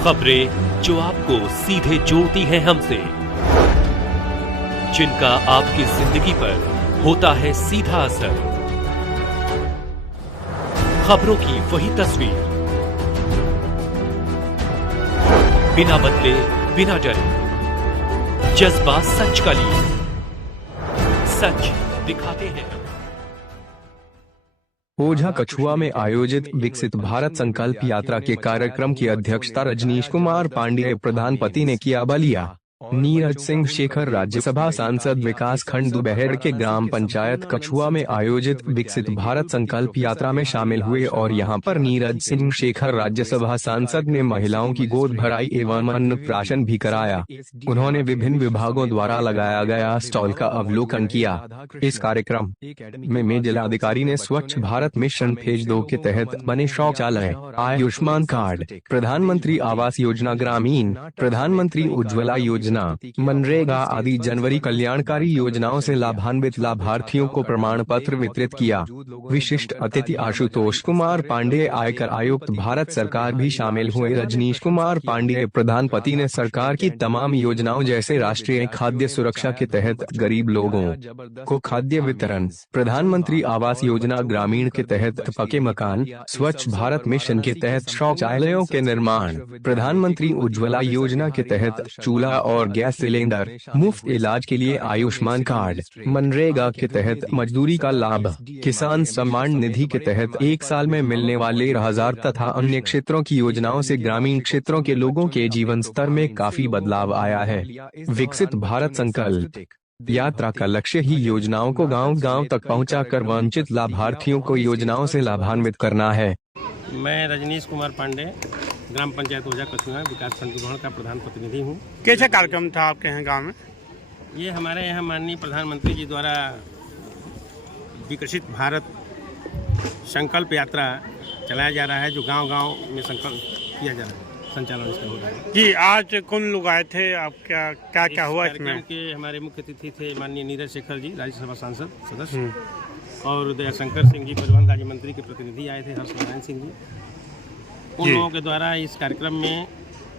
खबरें जो आपको सीधे जोड़ती हैं हमसे, जिनका आपकी जिंदगी पर होता है सीधा असर। खबरों की वही तस्वीर, बिना बदले बिना डरे, जज्बा सच का लिए, सच दिखाते हैं। ओझा कछुआ में आयोजित विकसित भारत संकल्प यात्रा के कार्यक्रम की अध्यक्षता रजनीश कुमार पांडेय प्रधानपति ने किया। बलिया नीरज सिंह शेखर राज्यसभा सांसद विकास खंड दुबहेड़ के ग्राम पंचायत कछुआ में आयोजित विकसित भारत संकल्प यात्रा में शामिल हुए और यहां पर नीरज सिंह शेखर राज्यसभा सांसद ने महिलाओं की गोद भराई एवं अन्नप्राशन भी कराया। उन्होंने विभिन्न विभागों द्वारा लगाया गया स्टॉल का अवलोकन किया। इस कार्यक्रम में जिलाधिकारी ने स्वच्छ भारत मिशन फेज 2 के तहत बने शौचालय, आयुष्मान कार्ड, प्रधानमंत्री आवास योजना ग्रामीण, प्रधानमंत्री उज्ज्वला योजना, मनरेगा आदि जनवरी कल्याणकारी योजनाओं से लाभान्वित लाभार्थियों को प्रमाण पत्र वितरित किया। विशिष्ट अतिथि आशुतोष कुमार पांडेय आयकर आयुक्त भारत सरकार भी शामिल हुए। रजनीश कुमार पांडेय प्रधानपति ने सरकार की तमाम योजनाओं जैसे राष्ट्रीय खाद्य सुरक्षा के तहत गरीब लोगों को खाद्य वितरण, प्रधानमंत्री आवास योजना ग्रामीण के तहत पक्के मकान, स्वच्छ भारत मिशन के तहत शौचालयों के निर्माण, प्रधानमंत्री उज्ज्वला योजना के तहत चूल्हा और गैस सिलेंडर, मुफ्त इलाज के लिए आयुष्मान कार्ड, मनरेगा के तहत मजदूरी का लाभ, किसान सम्मान निधि के तहत 1 साल में मिलने वाले 1000 तथा अन्य क्षेत्रों की योजनाओं से ग्रामीण क्षेत्रों के लोगों के जीवन स्तर में काफी बदलाव आया है। विकसित भारत संकल्प यात्रा का लक्ष्य ही योजनाओं को गांव-गांव तक पहुंचाकर वंचित लाभार्थियों को योजनाओं से लाभान्वित करना है। मैं रजनीश कुमार पांडे ग्राम पंचायत ओझा कछुआ विकास खंड दुबहेड़ का प्रधान प्रतिनिधि हूँ। कैसा कार्यक्रम था आपके यहाँ गांव में? ये हमारे यहाँ माननीय प्रधानमंत्री जी द्वारा विकसित भारत संकल्प यात्रा चलाया जा रहा है, जो गांव-गांव में संकल्प किया जा रहा है, संचालन इसका हो रहा है। जी, आज कौन लोग आए थे? आप क्या हुआ इसमें? के हमारे मुख्य अतिथि थे माननीय नीरज शेखर जी, राज्यसभा सांसद सदस्य, और दयाशंकर सिंह जी परिवहन राज्य मंत्री के प्रतिनिधि आए थे, हर्षनारायण सिंह जी। उन लोगों के द्वारा इस कार्यक्रम में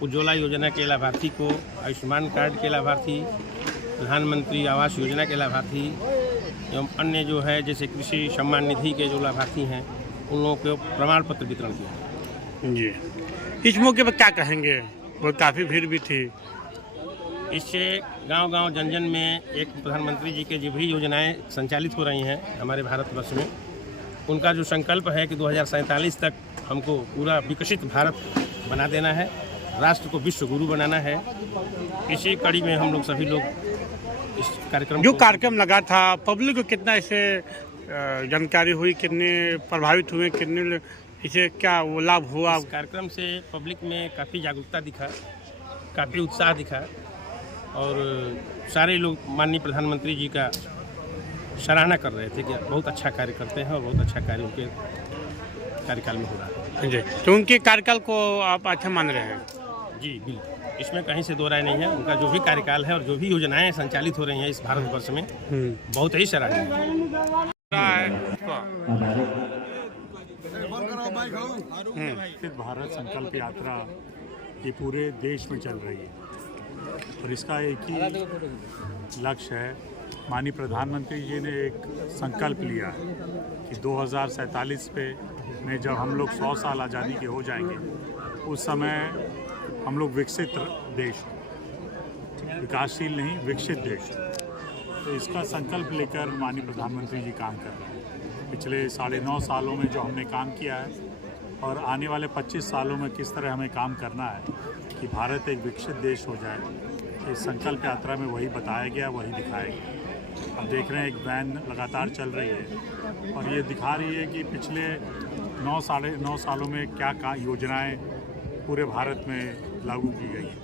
उज्ज्वला योजना के लाभार्थी को, आयुष्मान कार्ड के लाभार्थी, प्रधानमंत्री आवास योजना के लाभार्थी एवं अन्य जो है जैसे कृषि सम्मान निधि के जो लाभार्थी हैं, उन लोगों को प्रमाण पत्र वितरण किया। जी, इस मौके पर क्या कहेंगे? वो काफ़ी भीड़ भी थी। इससे गांव-गांव जन-जन में एक प्रधानमंत्री जी के जो भी योजनाएं संचालित हो रही हैं हमारे भारतवर्ष में, उनका जो संकल्प है कि 2047 तक हमको पूरा विकसित भारत बना देना है, राष्ट्र को विश्व गुरु बनाना है। इसी कड़ी में हम लोग सभी लोग इस कार्यक्रम जो कार्यक्रम लगा था, पब्लिक को कितना इसे जानकारी हुई, कितने प्रभावित हुए, कितने इसे क्या वो लाभ हुआ? इस कार्यक्रम से पब्लिक में काफ़ी जागरूकता दिखा, काफ़ी उत्साह दिखा और सारे लोग माननीय प्रधानमंत्री जी का सराहना कर रहे थे कि बहुत अच्छा कार्य करते हैं और बहुत अच्छा कार्य उनके कार्यकाल में हो रहा है। जी, तो उनके कार्यकाल को आप अच्छा मान रहे हैं? जी बिल्कुल, इसमें कहीं से दो राय नहीं है। उनका जो भी कार्यकाल है और जो भी योजनाएं संचालित हो रही हैं इस भारतवर्ष में, बहुत ही सराहनीय है। भारत संकल्प यात्रा ये पूरे देश में चल रही है और इसका एक ही लक्ष्य है। माननीय प्रधानमंत्री जी ने एक संकल्प लिया है कि 2047 में जब हम लोग 100 साल आज़ादी के हो जाएंगे, उस समय हम लोग विकसित देश, विकासशील नहीं विकसित देश, तो इसका संकल्प लेकर माननीय प्रधानमंत्री जी काम कर रहे हैं। पिछले 9.5 सालों में जो हमने काम किया है और आने वाले 25 सालों में किस तरह हमें काम करना है कि भारत एक विकसित देश हो जाए, इस संकल्प यात्रा में वही बताया गया, वही दिखाया गया। अब देख रहे हैं एक वैन लगातार चल रही है और ये दिखा रही है कि पिछले 9 सालों में क्या योजनाएं पूरे भारत में लागू की गई हैं।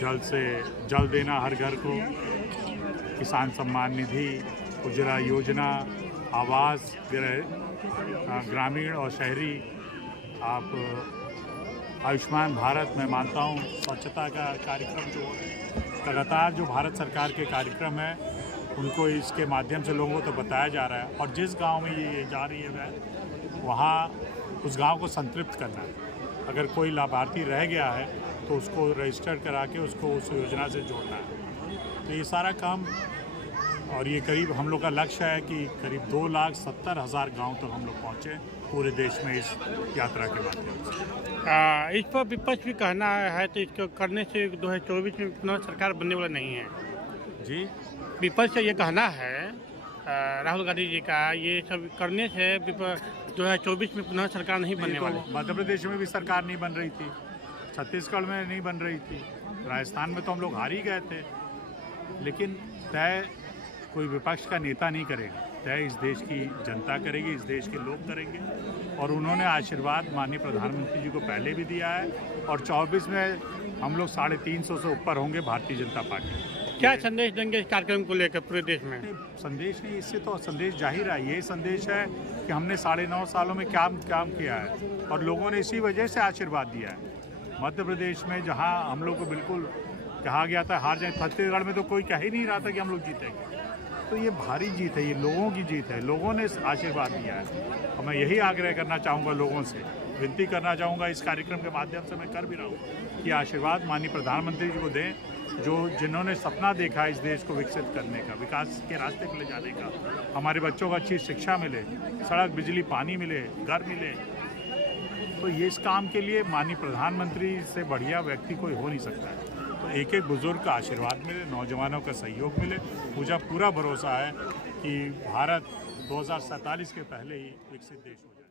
जल से जल देना हर घर को, किसान सम्मान निधि, उज्ज्वला योजना, आवास ग्रामीण और शहरी, आप आयुष्मान भारत, मैं मानता हूँ स्वच्छता का कार्यक्रम जो लगातार जो भारत सरकार के कार्यक्रम है उनको इसके माध्यम से लोगों को तो बताया जा रहा है और जिस गांव में ये जा रही है वहाँ उस गांव को संतृप्त करना है। अगर कोई लाभार्थी रह गया है तो उसको रजिस्टर करा के उसको उस योजना से जोड़ना है। तो ये सारा काम, और ये करीब हम लोग का लक्ष्य है कि करीब 2,70,000 गांव तक हम लोग पहुँचे पूरे देश में इस यात्रा के माध्यम से। इस पर विपक्ष भी कहना है तो इसको करने से 2024 में पुनः सरकार बनने वाला नहीं है। जी, विपक्ष का ये कहना है राहुल गांधी जी का, ये सब करने से 2024 में पुनः सरकार नहीं बनने वाली। मध्य प्रदेश में भी सरकार नहीं बन रही थी, छत्तीसगढ़ में नहीं बन रही थी, राजस्थान में तो हम लोग हार ही गए थे। लेकिन तय कोई विपक्ष का नेता नहीं करेगा, तय इस देश की जनता करेगी, इस देश के लोग करेंगे। और उन्होंने आशीर्वाद माननीय प्रधानमंत्री जी को पहले भी दिया है, और 24 में हम लोग 350 से ऊपर होंगे भारतीय जनता पार्टी। क्या संदेश देंगे इस कार्यक्रम को लेकर पूरे देश में? संदेश नहीं, इससे तो संदेश जाहिर है। ये संदेश है कि हमने 9.5 सालों में क्या काम किया है और लोगों ने इसी वजह से आशीर्वाद दिया है। मध्य प्रदेश में जहां हम लोग को बिल्कुल कहा गया था हार जाए, छत्तीसगढ़ में तो कोई कह ही नहीं रहा था कि हम लोग जीतेंगे। तो ये भारी जीत है, ये लोगों की जीत है, लोगों ने आशीर्वाद दिया है। और मैं यही आग्रह करना चाहूँगा, लोगों से विनती करना चाहूँगा, इस कार्यक्रम के माध्यम से मैं कर भी रहा हूँ कि आशीर्वाद माननीय प्रधानमंत्री जी को दें, जिन्होंने सपना देखा इस देश को विकसित करने का, विकास के रास्ते पर ले जाने का, हमारे बच्चों को अच्छी शिक्षा मिले, सड़क, बिजली, पानी मिले, घर मिले। तो ये इस काम के लिए माननीय प्रधानमंत्री से बढ़िया व्यक्ति कोई हो नहीं सकता है। तो एक एक बुजुर्ग का आशीर्वाद मिले, नौजवानों का सहयोग मिले। मुझे पूरा भरोसा है कि भारत 2047 के पहले ही विकसित देश हो जाए।